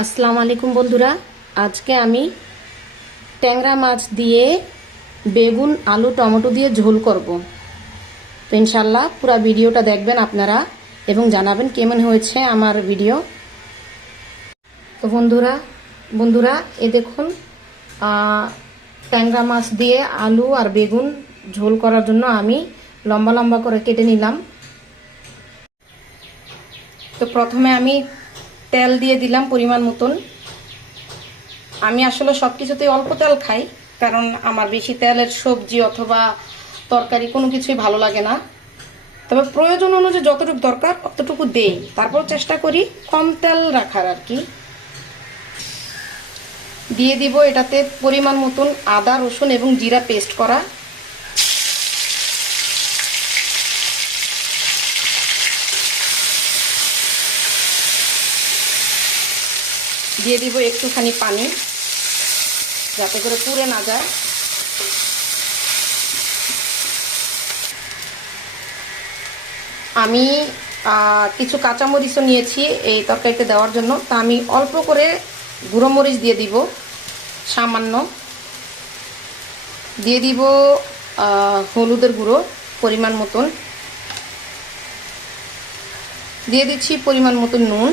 আসসালামু আলাইকুম বন্ধুরা, আজকে আমি ট্যাংরা মাছ দিয়ে বেগুন আলু টমেটো দিয়ে ঝোল করব। তো ইনশাল্লাহ পুরো ভিডিওটা দেখবেন আপনারা এবং জানাবেন কেমন হয়েছে আমার ভিডিও। তো বন্ধুরা এ দেখুন, ট্যাংরা মাছ দিয়ে আলু আর বেগুন ঝোল করার জন্য আমি লম্বা লম্বা করে কেটে নিলাম। তো প্রথমে আমি তেল দিয়ে দিলাম পরিমাণ মতন। আমি আসলে সব কিছুতেই অল্প তেল খাই, কারণ আমার বেশি তেলের সবজি অথবা তরকারি কোনো কিছুই ভালো লাগে না। তবে প্রয়োজন অনুযায়ী যতটুকু দরকার ততটুকু দেই, তারপর চেষ্টা করি কম তেল রাখার আর কি। দিয়ে দিব এটাতে পরিমাণ মতন আদা রসুন এবং জিরা পেস্ট করা। দিয়ে দিব একটুখানি পানি, যাতে করে পুড়ে না যায়। আমি কিছু কাঁচামরিচও নিয়েছি এই তরকারিতে দেওয়ার জন্য, তা আমি অল্প করে গুঁড়ো মরিচ দিয়ে দিব সামান্য। দিয়ে দিব হলুদের গুঁড়ো পরিমাণ মতন। দিয়ে দিচ্ছি পরিমাণ মতন নুন,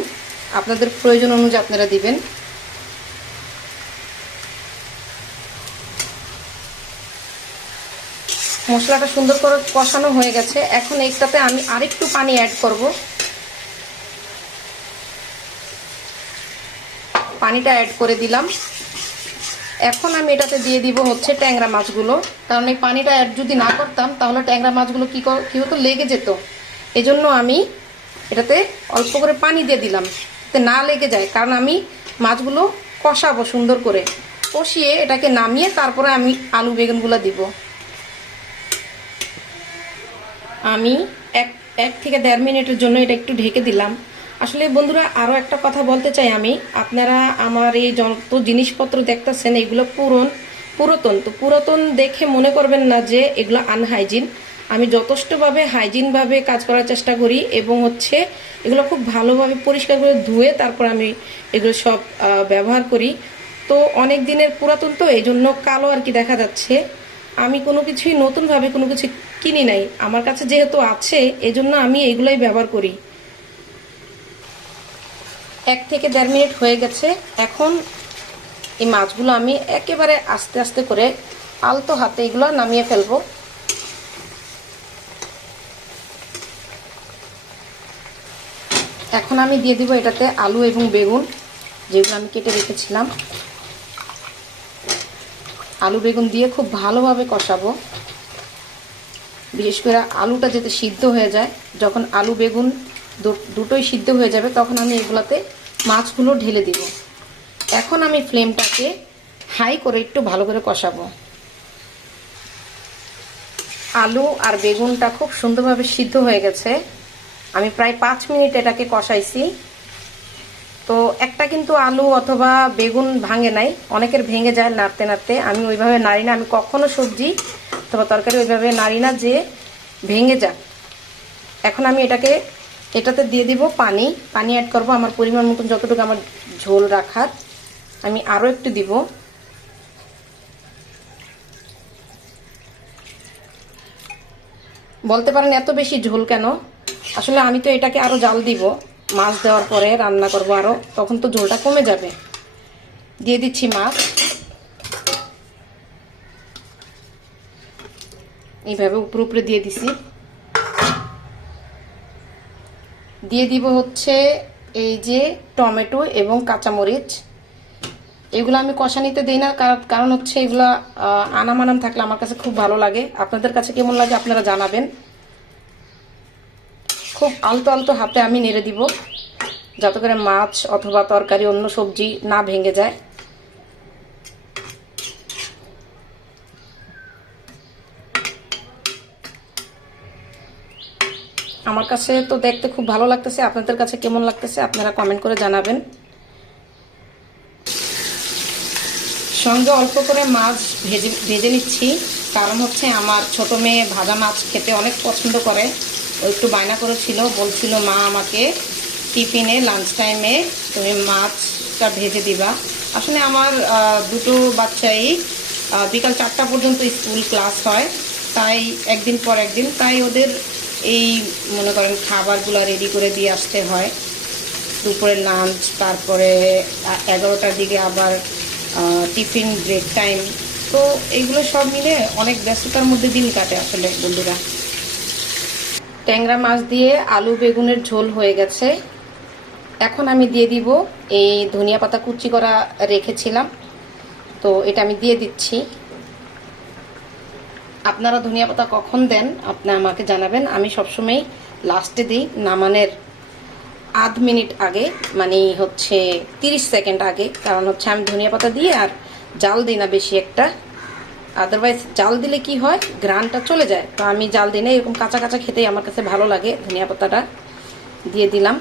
আপনাদের প্রয়োজন অনুযায়ী আপনারা দিবেন। মশলাটা সুন্দর করে কষানো হয়ে গেছে। এখন এইটাতে আমি আরেকটু পানি অ্যাড করব। পানিটা অ্যাড করে দিলাম। এখন আমি এটাতে দিয়ে দিব হচ্ছে ট্যাংরা মাছগুলো, কারণ এই পানিটা অ্যাড যদি না করতাম তাহলে ট্যাংরা মাছগুলো কি হতো, লেগে যেত। এজন্য আমি এটাতে অল্প করে পানি দিয়ে দিলাম, যাতে না লেগে যায়। কারণ আমি মাছগুলো কষাবো সুন্দর করে, কষিয়ে এটাকে নামিয়ে তারপরে আমি আলু বেগুনগুলো দিব। আমি এক থেকে 1.5 মিনিটের জন্য এটা একটু ঢেকে দিলাম। আসলে বন্ধুরা আরও একটা কথা বলতে চাই আমি, আপনারা আমার এই যত জিনিসপত্র দেখতেছেন এগুলো পুরাতন। তো পুরাতন দেখে মনে করবেন না যে এগুলো আনহাইজিন। আমি যথেষ্টভাবে হাইজিনভাবে কাজ করার চেষ্টা করি এবং হচ্ছে এগুলো খুব ভালোভাবে পরিষ্কার করে ধুয়ে তারপর আমি এগুলো সব ব্যবহার করি। তো অনেক দিনের পুরাতন, তো এই জন্য কালো আর কি দেখা যাচ্ছে। আমি কোনো কিছুই নতুনভাবে কোনো কিছু কিনি নাই, আমার কাছে যেহেতু আছে এজন্য আমি এগুলাই ব্যবহার করি। 1 থেকে 1.5 মিনিট হয়ে গেছে। এখন এই মাছগুলো আমি একেবারে আস্তে আস্তে করে আলতো হাতে এগুলো নামিয়ে ফেলবো। এখন আমি দিয়ে দিব এটাতে আলু এবং বেগুন যেগুলো আমি কেটে রেখেছিলাম। আলু বেগুন দিয়ে খুব ভালোভাবে কষাবো, বিশেষ করে আলুটা যাতে সিদ্ধ হয়ে যায়। যখন আলু বেগুন দুটোই সিদ্ধ হয়ে যাবে তখন আমি এগুলাতে মাছগুলো ঢেলে দিব। এখন আমি ফ্লেমটাকে হাই করে একটু ভালো করে কষাবো। আলু আর বেগুনটা খুব সুন্দরভাবে সিদ্ধ হয়ে গেছে। আমি প্রায় 5 মিনিট এটাকে কষাইছি। তো একটা কিন্তু আলু অথবা বেগুন ভাঙে নাই, অনেকের ভেঙে যায় নাড়তে নাড়তে। আমি ওইভাবে নাড়ি না, আমি কখনো সবজি অথবা তরকারি ওইভাবে নাড়ি না যে ভেঙে যাক। এখন আমি এটাতে দিয়ে দিব পানি অ্যাড করব আমার পরিমাণ মতন, যতটুকু আমার ঝোল রাখার। আমি আরও একটু দিব। বলতে পারেন এত বেশি ঝোল কেন, আসলে আমি তো এটাকে আরও জাল দিব মাছ দেওয়ার পরে, রান্না করব আরও, তখন তো ঝোলটা কমে যাবে। দিয়ে দিচ্ছি মাছ, এইভাবে উপরে দিয়ে দিছি। দিয়ে দিব হচ্ছে এই যে টমেটো এবং কাঁচামরিচ। এগুলো আমি কষানিতে দিই না, কারণ হচ্ছে এগুলা আনাম থাকলে আমার কাছে খুব ভালো লাগে। আপনাদের কাছে কেমন লাগে আপনারা জানাবেন। খুব আলতো হাতে আমি নেড়ে দিব, যাতে করে মাছ অথবা তরকারি অন্য সবজি না ভেঙে যায়। আমার কাছে তো দেখতে খুব ভালো লাগতেছে, আপনাদের কাছে কেমন লাগতেছে আপনারা কমেন্ট করে জানাবেন। সঙ্গে অল্প করে মাছ ভেজে নিচ্ছি, কারণ হচ্ছে আমার ছোট মেয়ে ভাজা মাছ খেতে অনেক পছন্দ করে। ও একটু বায়না করেছিল, বলছিল মা আমাকে টিফিনে লাঞ্চ টাইমে তুমি মাছটা ভেজে দিবা। আসলে আমার দুটো বাচ্চাই বিকাল 4টা পর্যন্ত স্কুল ক্লাস হয়, তাই একদিন পর একদিন তাই ওদের এই মনে করেন খাবারগুলো রেডি করে দিয়ে আসতে হয়। দুপুরের লাঞ্চ, তারপরে 11টার দিকে আবার টিফিন ব্রেক টাইম। তো এইগুলো সব মিলে অনেক ব্যস্ততার মধ্যে দিন কাটে আসলে বন্ধুরা। ট্যাংরা মাছ দিয়ে আলু বেগুনের ঝোল হয়ে গেছে। এখন আমি দিয়ে দিব এই ধনিয়া পাতা কুচি করা রেখেছিলাম, তো এটা আমি দিয়ে দিচ্ছি। আপনারা ধনিয়া পাতা কখন দেন আপনি আমাকে জানাবেন। আমি সবসময় লাস্টে দিই, নামানের আধ মিনিট আগে, মানে হচ্ছে 30 সেকেন্ড আগে। কারণ হচ্ছে আমি ধনিয়া পাতা দিয়ে আর জাল দিই না বেশি একটা, আদারওয়াইজ জাল দিলে কি হয় ঘ্রাণটা চলে যায়। তো আমি জাল দিই না, এরকম কাঁচা কাঁচা খেতেই আমার কাছে ভালো লাগে। ধনিয়া পাতাটা দিয়ে দিলাম,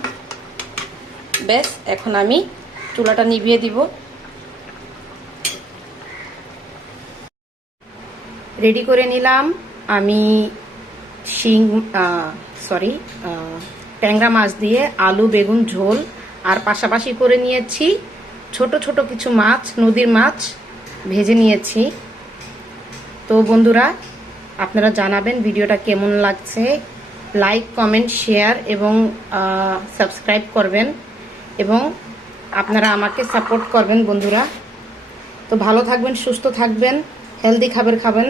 ব্যাস। এখন আমি চুলাটা নিভিয়ে দিব। রেডি করে নিলাম আমি ট্যাংরা মাছ দিয়ে আলু বেগুন ঝোল, আর পাশাপাশি করে নিয়েছি ছোট ছোট কিছু মাছ, নদীর মাছ ভেজে নিয়েছি। তো বন্ধুরা, আপনারা জানাবেন ভিডিওটা কেমন লাগছে। লাইক, কমেন্ট, শেয়ার এবং সাবস্ক্রাইব করবেন, এবং আপনারা আমাকে সাপোর্ট করবেন বন্ধুরা। তো ভালো থাকবেন, সুস্থ থাকবেন, হেলদি খাবার খাবেন।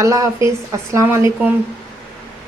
আল্লাহ হাফিজ, আসসালামু আলাইকুম।